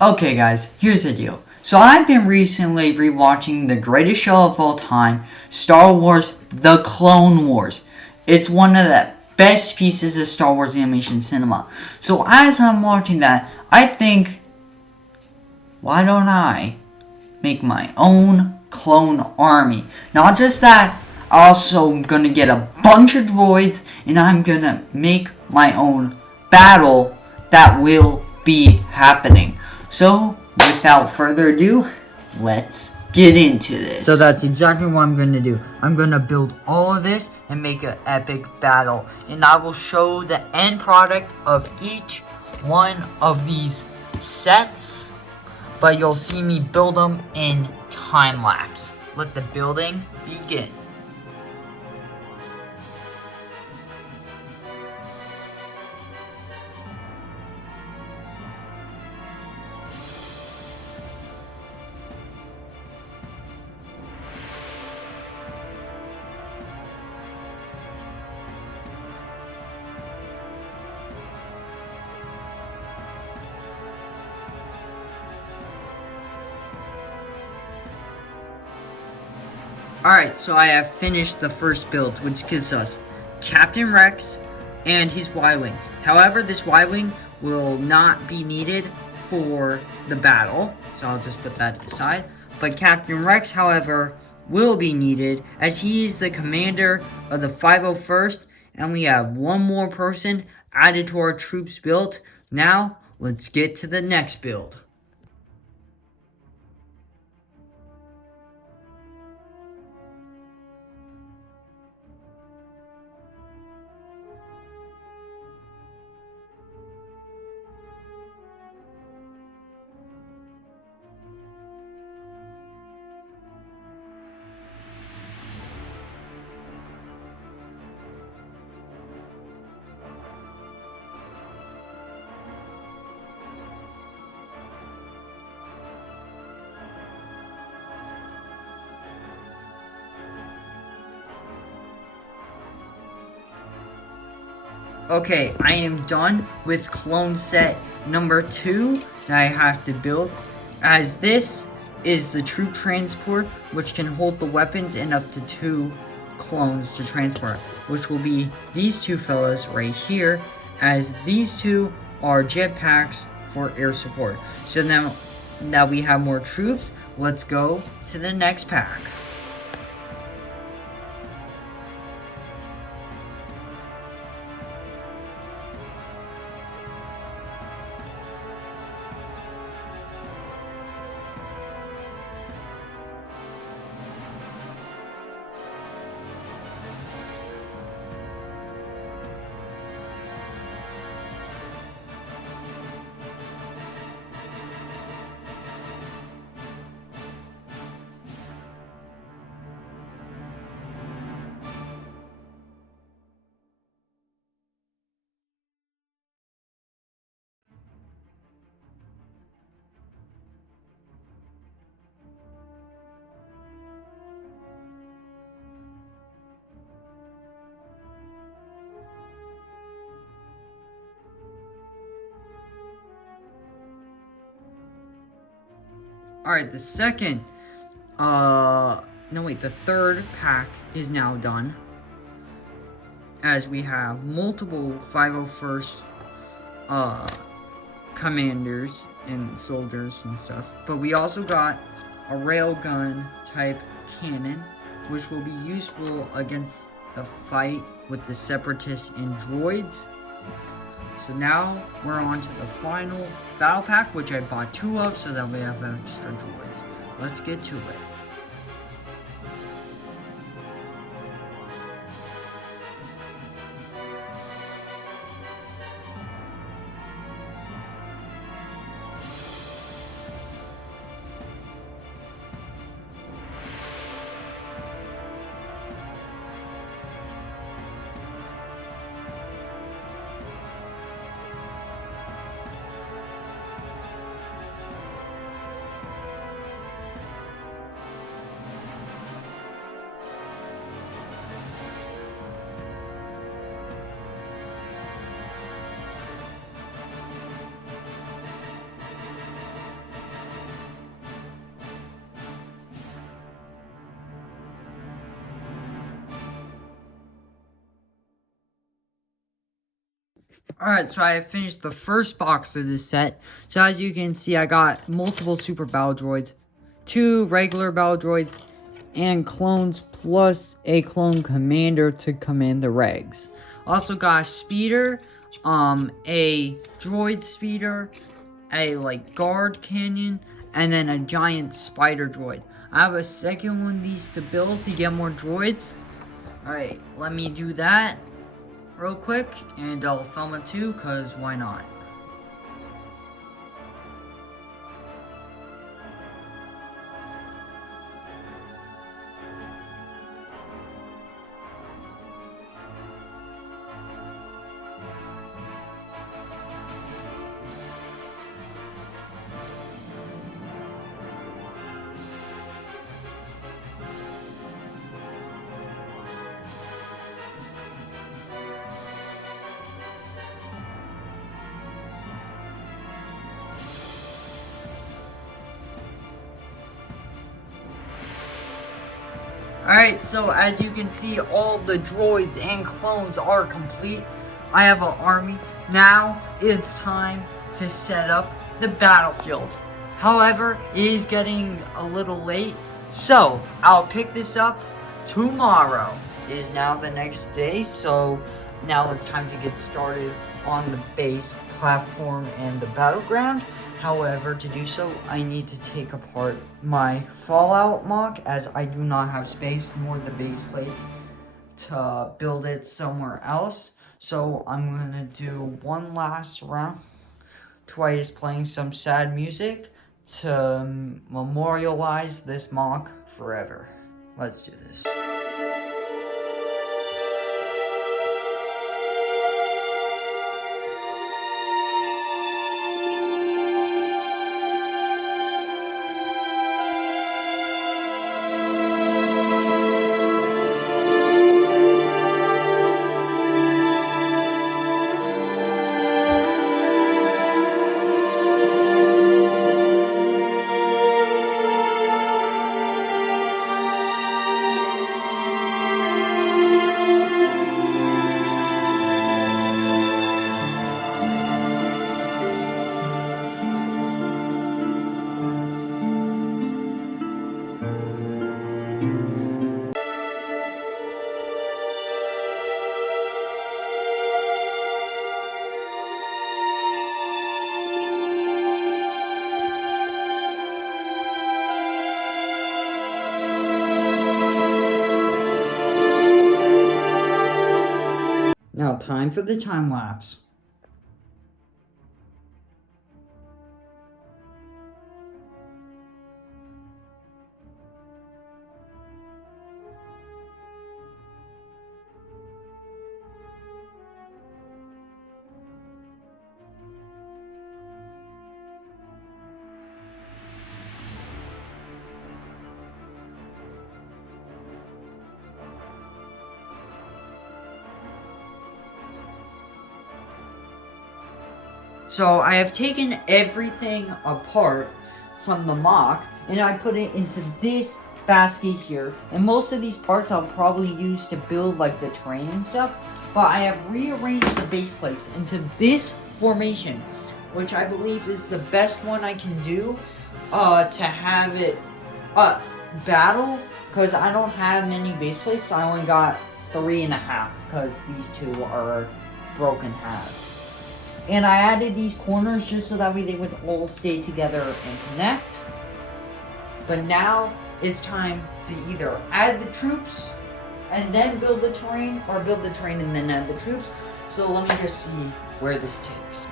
Okay, guys, here's the deal. So I've been recently rewatching the greatest show of all time, Star Wars: The Clone Wars. It's one of the best pieces of Star Wars animation cinema. So as I'm watching that, I think, why don't I make my own clone army? Not just that, I also am gonna get a bunch of droids and I'm gonna make my own battle that will be happening. So, without further ado, let's get into this. So that's exactly what I'm going to do. I'm going to build all of this and make an epic battle. And I will show the end product of each one of these sets. But you'll see me build them in time lapse. Let the building begin. Alright, so I have finished the first build, which gives us Captain Rex and his Y-Wing. However, this Y-Wing will not be needed for the battle, so I'll just put that aside. But Captain Rex, however, will be needed as he is the commander of the 501st, and we have one more person added to our troops built. Now, let's get to the next build. Okay, I am done with clone set number 2 that I have to build, as this is the troop transport, which can hold the weapons and up to 2 clones to transport, which will be these two fellas right here, as these two are jetpacks for air support. So now that we have more troops, let's go to the next pack. Alright, the third pack is now done, as we have multiple 501st commanders and soldiers and stuff. But we also got a railgun type cannon, which will be useful against the fight with the separatists and droids. So now we're on to the final battle pack, which I bought 2 of so that we have extra droids. Let's get to it. Alright, so I have finished the first box of this set. So as you can see, I got multiple super battle droids, 2 regular battle droids, and clones plus a clone commander to command the regs. Also got a speeder, a droid speeder, a guard canyon, and then a giant spider droid. I have a second one of these to build to get more droids. Alright, let me do that real quick, and I'll film it too, cause why not? Alright, so as you can see, all the droids and clones are complete. I have an army. Now it's time to set up the battlefield. However, it is getting a little late, so I'll pick this up tomorrow. It is now the next day, so now it's time to get started on the base platform and the battleground. However, to do so, I need to take apart my Fallout mock, as I do not have space nor the base plates to build it somewhere else. So I'm gonna do one last round. Twice playing some sad music to memorialize this mock forever. Let's do this. Now, time for the time lapse. So I have taken everything apart from the mock, and I put it into this basket here. And most of these parts I'll probably use to build like the terrain and stuff. But I have rearranged the base plates into this formation, which I believe is the best one I can do to have it battle, because I don't have many base plates. So I only got 3.5 because these two are broken halves. And I added these corners just so that way they would all stay together and connect. But now it's time to either add the troops and then build the terrain, or build the terrain and then add the troops. So let me just see where this takes me.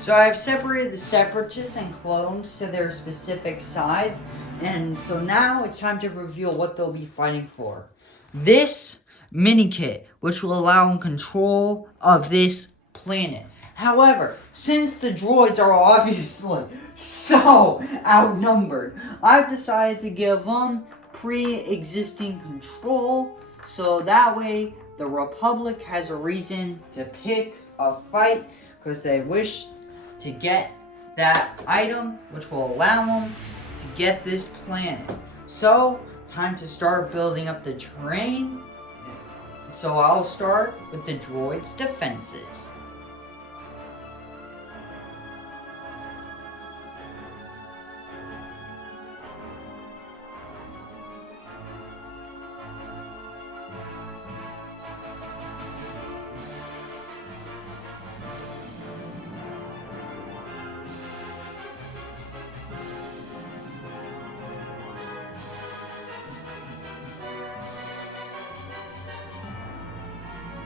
So I've separated the separatists and clones to their specific sides, and so now it's time to reveal what they'll be fighting for. This MINIKITT, which will allow them control of this planet. However, since the droids are obviously so outnumbered, I've decided to give them pre-existing control, so that way the Republic has a reason to pick a fight because they wish to get that item, which will allow them to get this planet. So, time to start building up the terrain. So I'll start with the droid's defenses.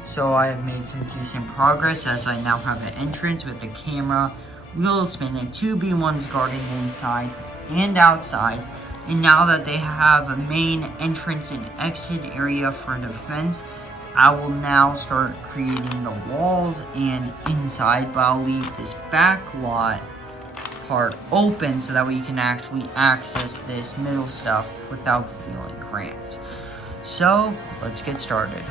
So I have made some decent progress as I now have an entrance with the camera, wheel spinning, two B1s guarding the inside and outside. And now that they have a main entrance and exit area for defense, I will now start creating the walls and inside, but I'll leave this back lot part open so that way you can actually access this middle stuff without feeling cramped. So let's get started.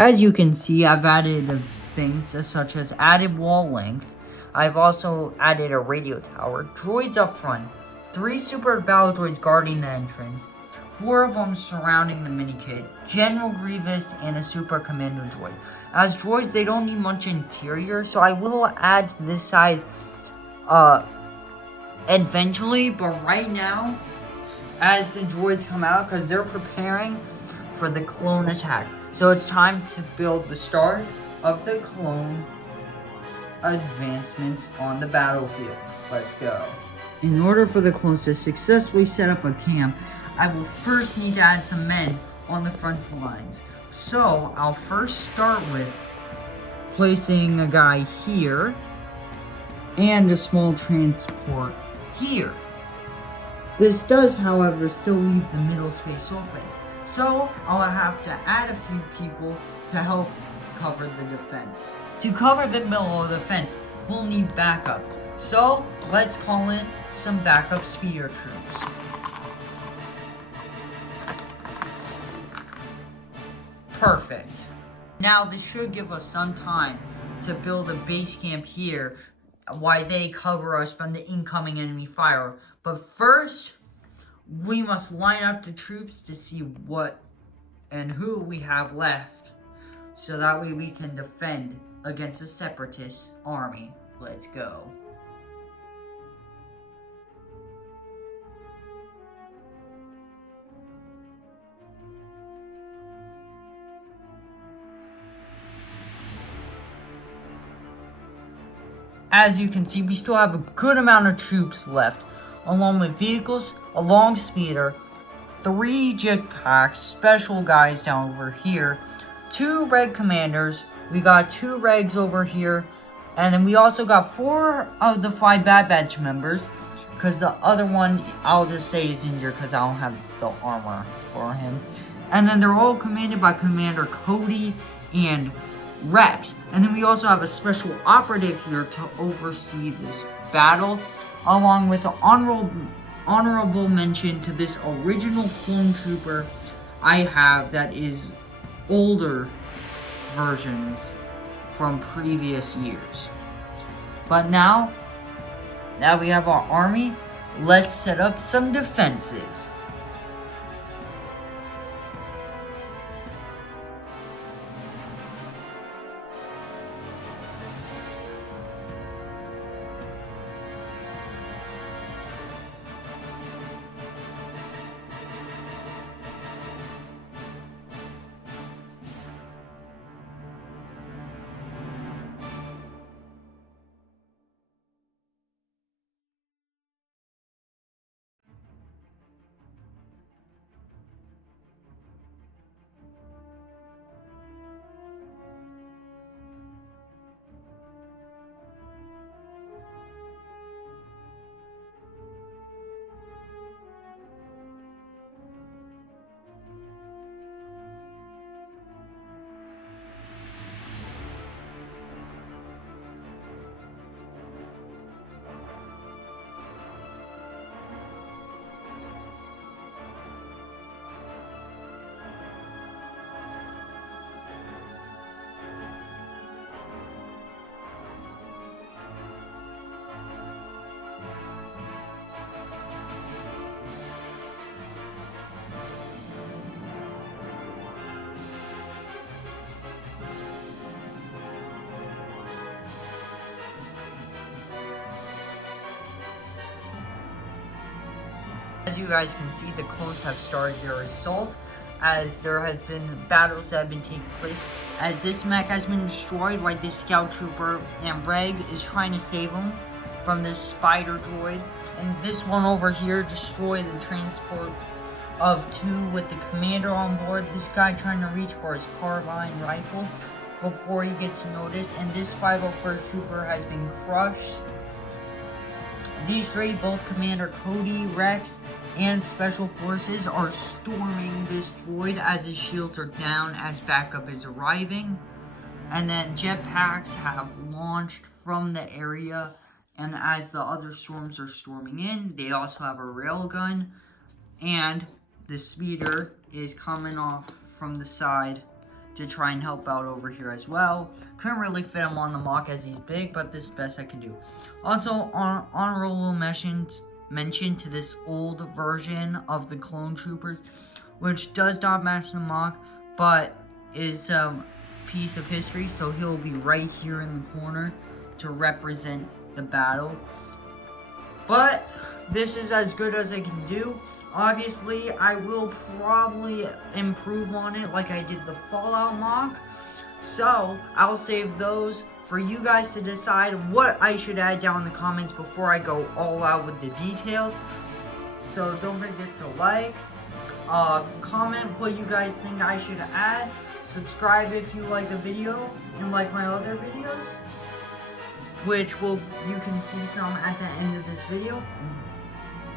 As you can see, I've added things such as added wall length. I've also added a radio tower, droids up front, 3 super battle droids guarding the entrance, 4 of them surrounding the MINIKITT, General Grievous, and a super commando droid. As droids, they don't need much interior, so I will add to this side eventually, but right now, as the droids come out, because they're preparing for the clone attack. So it's time to build the start of the clone advancements on the battlefield. Let's go. In order for the clones to successfully set up a camp, I will first need to add some men on the front lines. So I'll first start with placing a guy here and a small transport here. This does, however, still leave the middle space open. So, I'll have to add a few people to help cover the defense. To cover the middle of the fence, we'll need backup. So, let's call in some backup speeder troops. Perfect. Now, this should give us some time to build a base camp here while they cover us from the incoming enemy fire. But first, we must line up the troops to see what and who we have left, so that way we can defend against a separatist army. Let's go. As you can see, we still have a good amount of troops left, along with vehicles, a long speeder, 3 jetpacks, special guys down over here, 2 red commanders, we got 2 regs over here, and then we also got 4 of the 5 Bad Batch members, because the other one, I'll just say is injured because I don't have the armor for him. And then they're all commanded by Commander Cody and Rex. And then we also have a special operative here to oversee this battle, along with an honorable mention to this original clone trooper I have that is older versions from previous years. But now that we have our army, let's set up some defenses. As you guys can see, the clones have started their assault, as there has been battles that have been taking place. As this mech has been destroyed, like this scout trooper, and Reg is trying to save him from this spider droid. And this one over here destroyed the transport of 2 with the commander on board. This guy trying to reach for his carbine rifle before he gets noticed. And this 501st trooper has been crushed. These 3, both Commander Cody, Rex, and Special Forces, are storming this droid as his shields are down as backup is arriving. And then jetpacks have launched from the area, and as the other storms are storming in, they also have a railgun, and the speeder is coming off from the side to try and help out over here as well. Couldn't really fit him on the mock as he's big, but this is the best I can do. Also, honorable mention to this old version of the clone troopers, which does not match the mock, but is a piece of history, so he'll be right here in the corner to represent the battle. But this is as good as I can do. Obviously, I will probably improve on it like I did the Fallout mock. So, I'll save those for you guys to decide what I should add down in the comments before I go all out with the details. So, don't forget to like, comment what you guys think I should add. Subscribe if you like the video and like my other videos, which you can see some at the end of this video.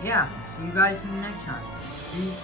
Yeah, see you guys in the next time. Peace.